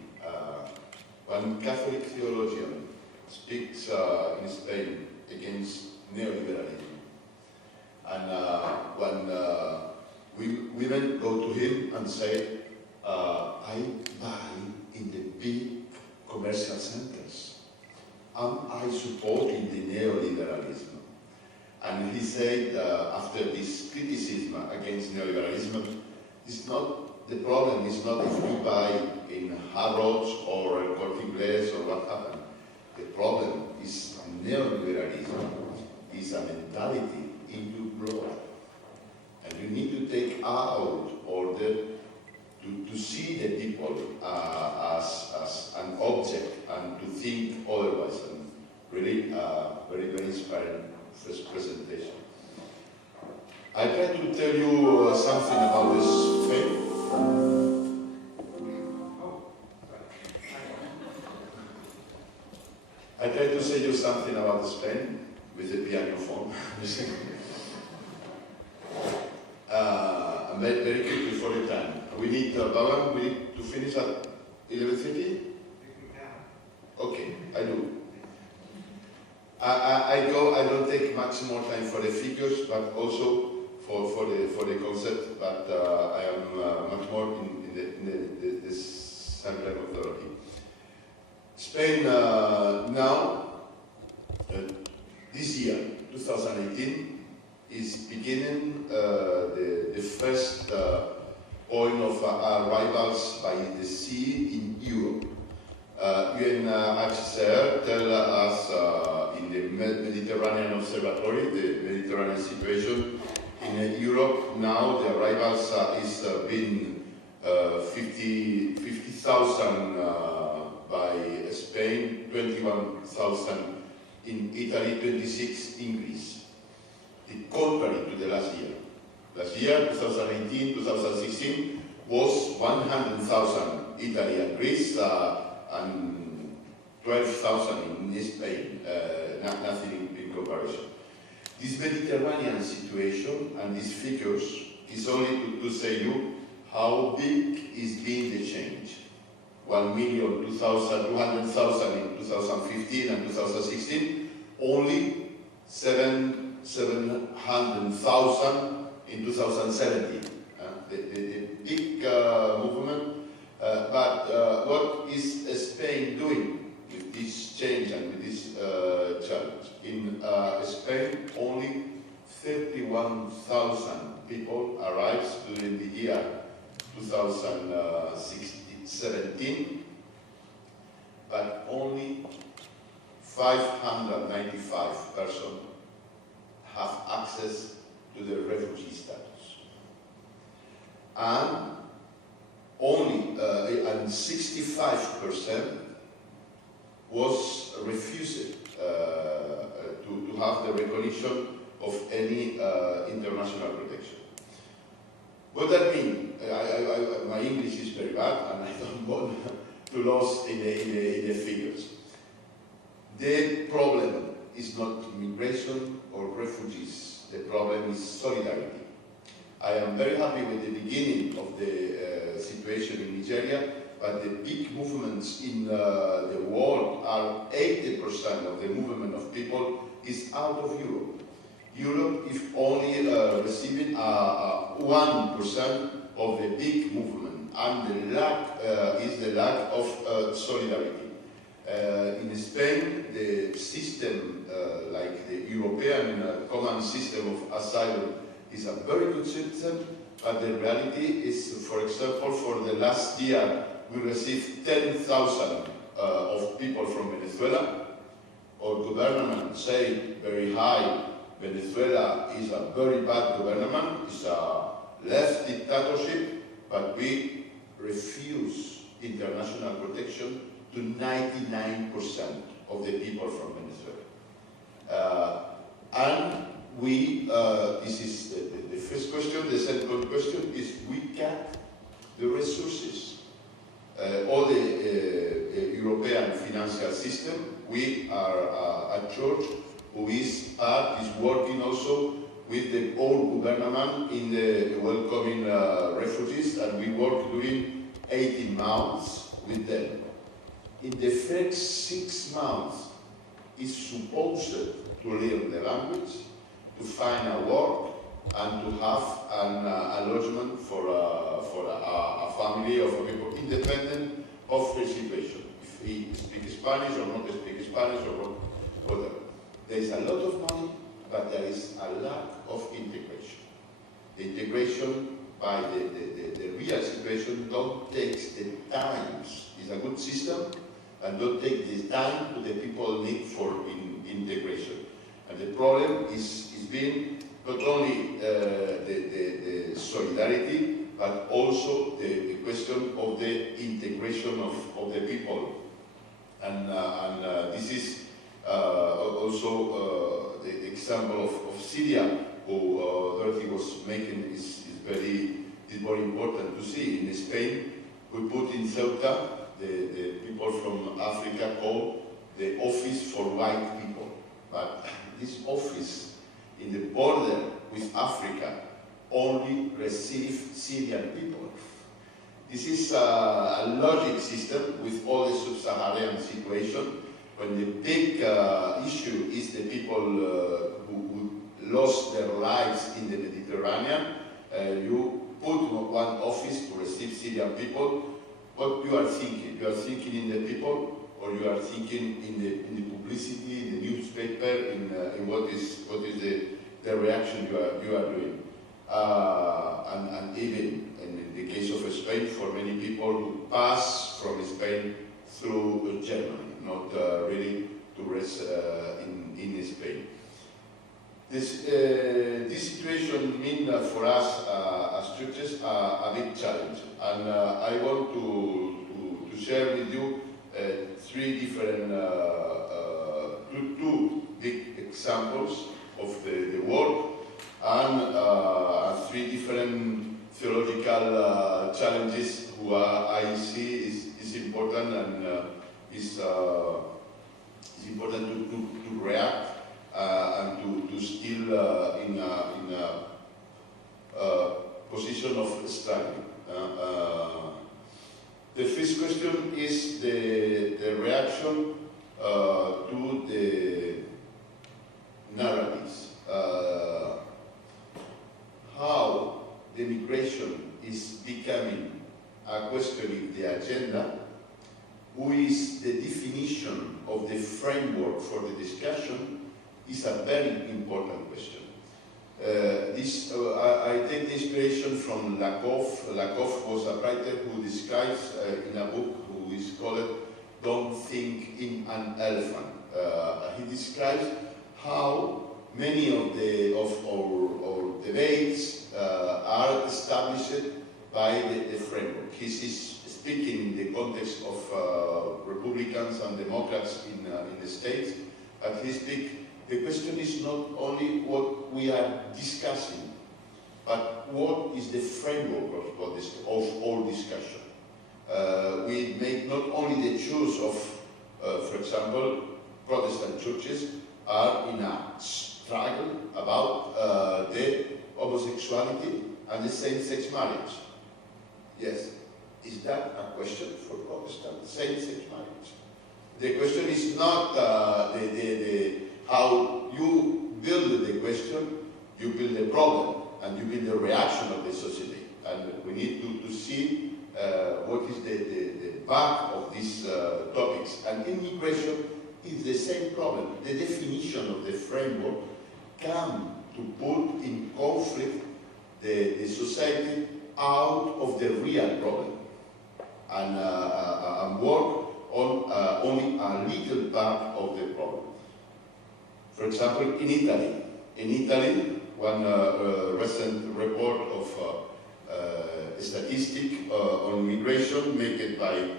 One Catholic theologian speaks in Spain against neoliberalism, and when women go to him and say, I buy in the big commercial centers. Am I supporting the neoliberalism? And he said, after this criticism against neoliberalism, it's not, the problem is not if you buy in Harrods or Corte Inglés or what happened. The problem is neoliberalism is a mentality in your blood. And you need to take out order to see the people as an object and to think otherwise. And really very, very inspiring first presentation. I try to tell you something about this faith. I try to say you something about Spain with the piano phone. Very, very quickly for the time. We need Baba, we need to finish at 11:30? Okay, I do. I don't take much more time for the figures, but also for the concept, but I am much more in the central authority. Spain now, this year, 2018, is beginning the first point of arrivals by the sea in Europe. UNHCR tell us in the Mediterranean Observatory, the Mediterranean situation in Europe now, the arrivals is being 50,000 by Spain, 21,000 in Italy, 26 in Greece. Contrary to the last year. Last year, 2018, 2016, was 100,000 Italy and Greece and 12,000 in Spain, nothing in comparison. This Mediterranean situation and these figures is only to say you how big is being the change. 1,200,000 in 2015 and 2016, only 700,000 in 2017. The big movement, but what is Spain doing with this change and with this challenge? In Spain, only 31,000 people arrived during the year 2017, but only 595 persons have access to the refugee status. And only 65% was refused to have the recognition of any international protection. What that means? My English is very bad and I don't want to lose in the figures. The problem is not migration or refugees. The problem is solidarity. I am very happy with the beginning of the situation in Nigeria, but the big movements in the world are 80% of the movement of people is out of Europe. Europe is only receiving 1% of the big movement, and the lack is the lack of solidarity. In Spain, the system, like the European common system of asylum, is a very good system, but the reality is, for example, for the last year, we received 10,000 of people from Venezuela. Our government say very high, Venezuela is a very bad government, it's a left dictatorship, but we refuse international protection to 99% of the people from Venezuela. And we, this is the first question. The second question is we cut the resources. All the European financial system, we are a church who is working also with the old government in the welcoming refugees, and we work during 18 months with them. In the first 6 months, is supposed to learn the language, to find a work, and to have an lodgement for a family of people, independent of their situation. If he speaks Spanish or not speak Spanish or whatever. There is a lot of money, but there is a lack of integration. The integration by the real situation don't take the time. It's a good system, and don't take the time to the people need for integration. And the problem is being not only the solidarity, but also the question of the integration of the people. And this is also the example of Syria, who Dorothy was making is very important to see. In Spain, we put in Ceuta the people from Africa call the office for white people. But this office in the border with Africa only receive Syrian people. This is a logic system with all the sub-Saharan situation. When the big issue is the people who lost their lives in the Mediterranean, you put one office to receive Syrian people. What you are thinking? You are thinking in the people, or you are thinking in the publicity, in the newspaper, in what is the reaction you are doing? And even in the case of Spain, for many people who pass from Spain through Germany, not really to rest in Spain. This situation means for us as churches a big challenge, and I want to share with you two big examples of the work, and three different theological challenges who I see is important, and is important to react and to still in a position of struggle. The first question is the reaction to the narratives. How the migration is becoming a question in the agenda, who is the definition of the framework for the discussion, is a very important question. I take the inspiration from Lakoff. Lakoff was a writer who describes in a book who is called "Don't Think in an Elephant." He describes how many of our debates are established by the framework. He is speaking in the context of Republicans and Democrats in the States, but he speaks. The question is not only what we are discussing, but what is the framework of all discussion. We make not only the choice of, for example, Protestant churches are in a struggle about the homosexuality and the same-sex marriage. Yes, is that a question for Protestant same-sex marriage? The question is not how you build the question, you build the problem, and you build the reaction of the society. And we need to see what is the back of these topics. And immigration is the same problem. The definition of the framework can to put in conflict the society out of the real problem and work on only a little part of the problem. For example, in Italy, one recent report of statistic on migration made by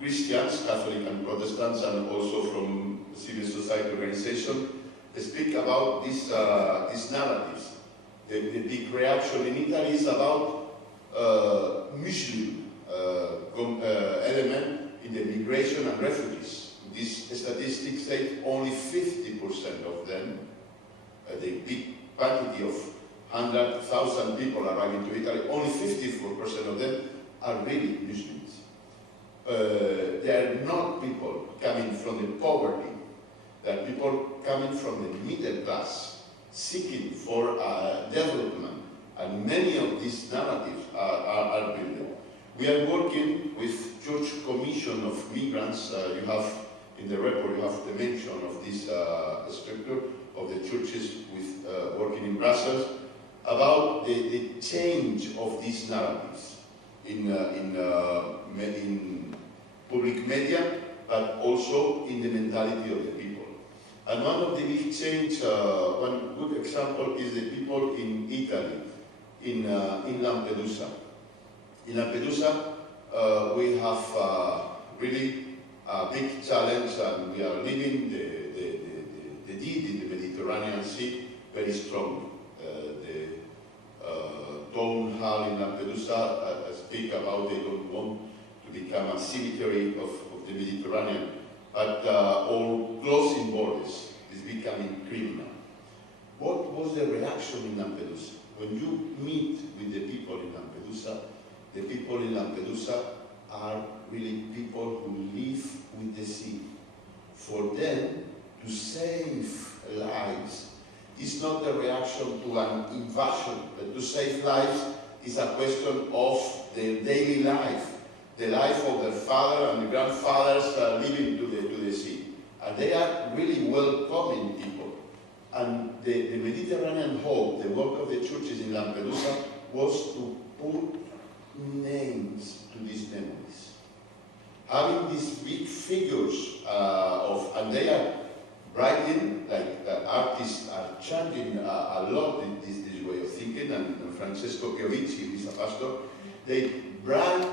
Christians, Catholic and Protestants, and also from civil society organizations, speak about these narratives. the big reaction in Italy is about Muslim element in the migration and refugees. These statistics say only 50% of them, the big quantity of 100,000 people arriving to Italy, only 54% of them are really Muslims. They are not people coming from the poverty. They are people coming from the middle class, seeking for development, and many of these narratives are built. We are working with Church Commission of Migrants. You have in the report, you have the mention of this structure of the churches with working in Brussels about the change of these narratives in public media, but also in the mentality of the people. And one of the big change, one good example is the people in Italy, in Lampedusa. In Lampedusa, we have really a big challenge, and we are living the deed in the Mediterranean Sea very strongly. The town hall in Lampedusa speak about they don't want to become a cemetery of the Mediterranean, but all closing borders is becoming criminal. What was the reaction in Lampedusa? When you meet with the people in Lampedusa, the people in Lampedusa are really people who live with the sea. For them, to save lives is not a reaction to an invasion, but to save lives is a question of their daily life, the life of their father and the grandfathers living to the sea. And they are really welcoming people. And the Mediterranean Hope, the work of the churches in Lampedusa, was to put names to these memories. Having these big figures and they are writing, like artists are changing a lot in this way of thinking, and Francesco Piovici, who is a pastor, they write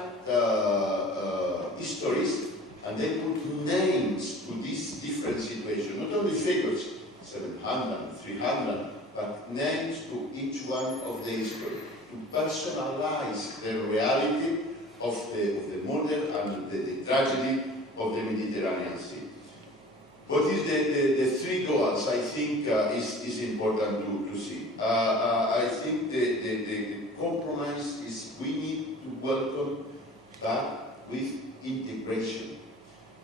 histories and they put names to these different situations, not only figures, 700, 300, but names to each one of the history, to personalize the reality of the murder and the tragedy of the Mediterranean Sea. What is the three goals I think is important to see? I think the compromise is we need to welcome that with integration.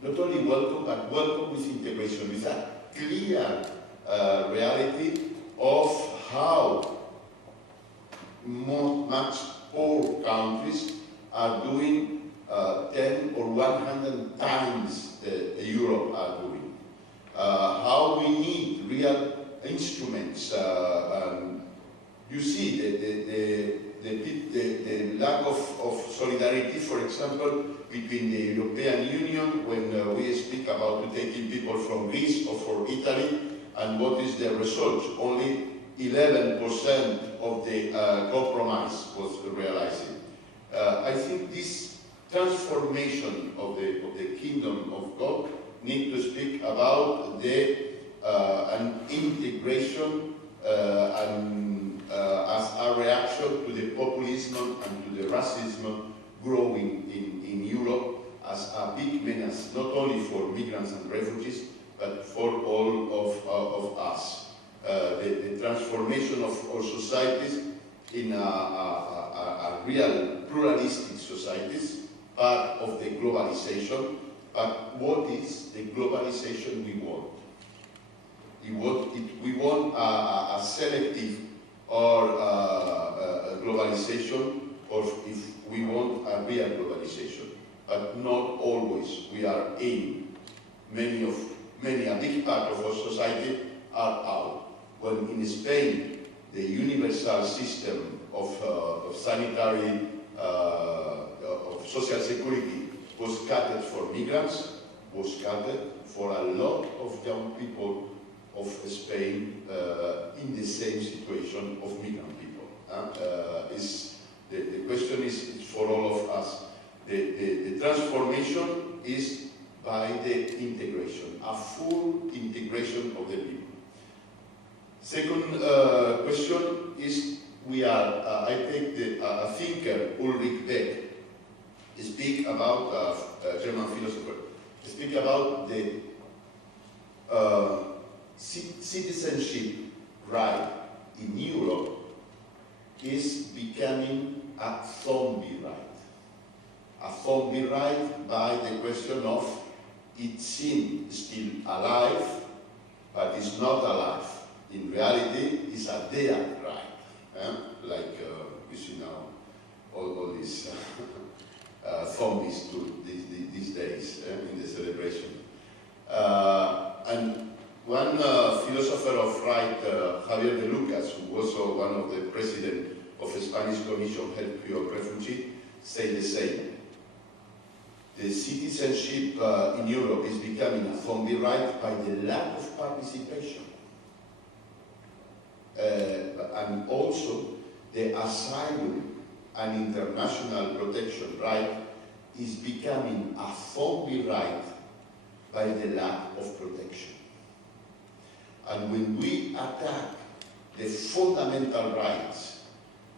Not only welcome, but welcome with integration, with a clear reality of how much poor countries are doing 10 or 100 times Europe are doing. How we need real instruments. You see the lack of solidarity, for example, between the European Union when we speak about taking people from Greece or from Italy, and what is the result? Only 11% of the compromise was realizing. I think this transformation of the kingdom of God need to speak about an integration as a reaction to the populism and to the racism growing in Europe as a big menace, not only for migrants and refugees, but for all of us. The transformation of our societies in a real pluralistic societies, part of the globalization. But what is the globalization we want? We want a selective or a globalization, or if we want a real globalization. But not always. We are in. A big part of our society are out. When in Spain, the universal system of sanitary, of social security was cut for migrants, was cut for a lot of young people of Spain in the same situation of migrant people. The question is for all of us. The transformation is by the integration, a full integration of the people. Second question is we are, I think a thinker, Ulrich Beck, speak about, a German philosopher, speak about the citizenship right in Europe is becoming a zombie right. A zombie right by the question of it seems still alive, but it's not alive. In reality, it's a dead right. Like you see now, all these zombies these days in the celebration. And one philosopher of right, Javier de Lucas, who was also one of the president of the Spanish Commission Help Your Refugee, said the same. The citizenship in Europe is becoming a zombie right by the lack of participation. And also, the asylum and international protection right is becoming a zombie right by the lack of protection. And when we attack the fundamental rights,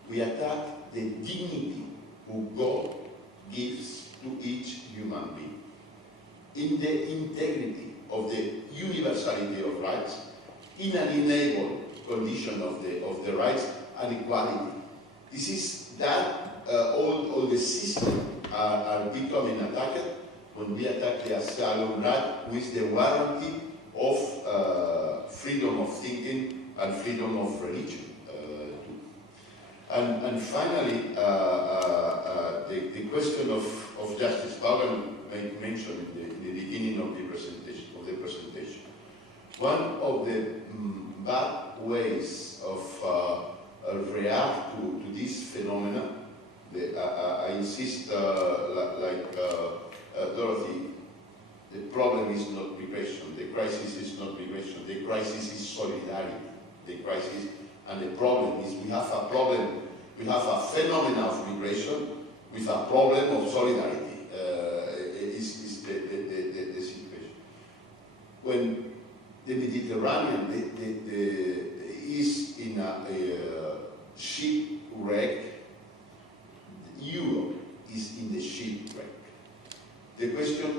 we attack the dignity who God gives to each human being. In the integrity of the universality of rights, inalienable condition of the rights and equality. This is that all the systems are becoming attacked when we attack the asylum right with the warranty of freedom of thinking and freedom of religion too. And finally, the question of justice. Vaughan made mention in the beginning of the presentation. One of the bad ways of react to this phenomena, I insist, like Dorothy, the problem is not migration, the crisis is not migration, the crisis is solidarity. The crisis and the problem is we have a problem, we have a phenomenon of migration with a problem of solidarity. Is the situation. When the Mediterranean is in a shipwreck, Europe is in the shipwreck. The question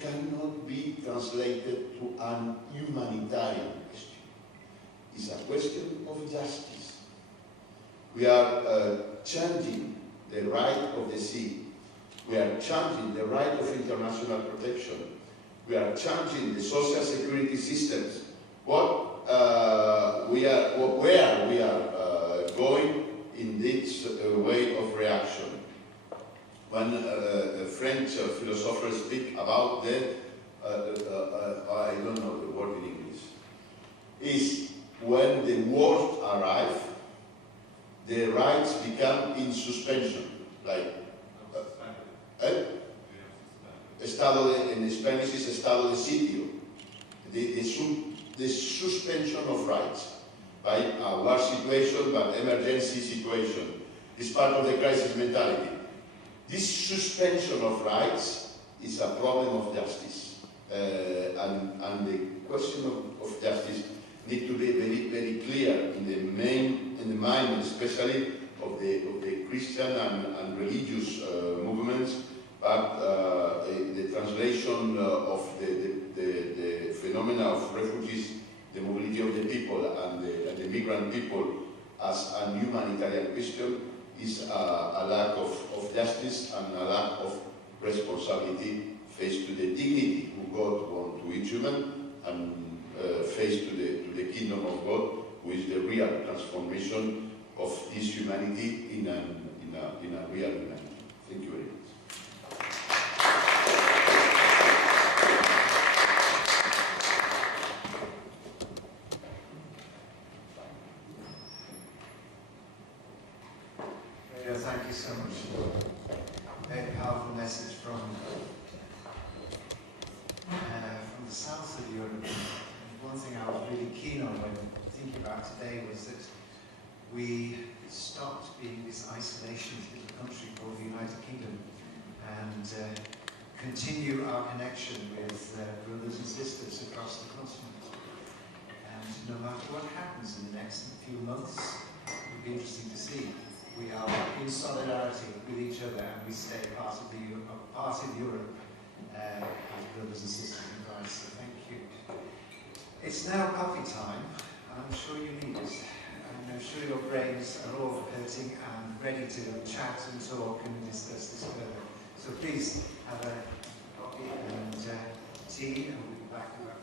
cannot be translated to an humanitarian question. It's a question of justice. We are changing the right of the sea. We are changing the right of international protection. We are changing the social security systems. Where we are going in this way of reaction. When French philosophers speak about the, I don't know the word in English, is when the wars arrive, the rights become in suspension, like in Spanish is estado de sitio, the suspension of rights, by a war situation, but emergency situation, is part of the crisis mentality. This suspension of rights is a problem of justice, and the question of justice need to be very, very clear in the mind, especially of the Christian and religious movements. But the translation of the phenomena of refugees, the mobility of the people and the migrant people as a humanitarian question is a lack of justice and a lack of responsibility faced to the dignity who God wants to each human and faced to the kingdom of God, who is the real transformation of this humanity in a real humanity. Thank you very much. Thank you so much. Very powerful message from the south of Europe. One thing I was really keen on when thinking about today was that we stopped being this isolationist little country called the United Kingdom and continue our connection with brothers and sisters across the continent. And no matter what happens in the next few months, we be interesting to see. We are in solidarity with each other, and we stay part of Europe as brothers and sisters in Christ. So thank you. It's now coffee time. I'm sure you need it. And I'm sure your brains are all hurting and ready to chat and talk and discuss this further. So please have a coffee and tea, and we'll be back about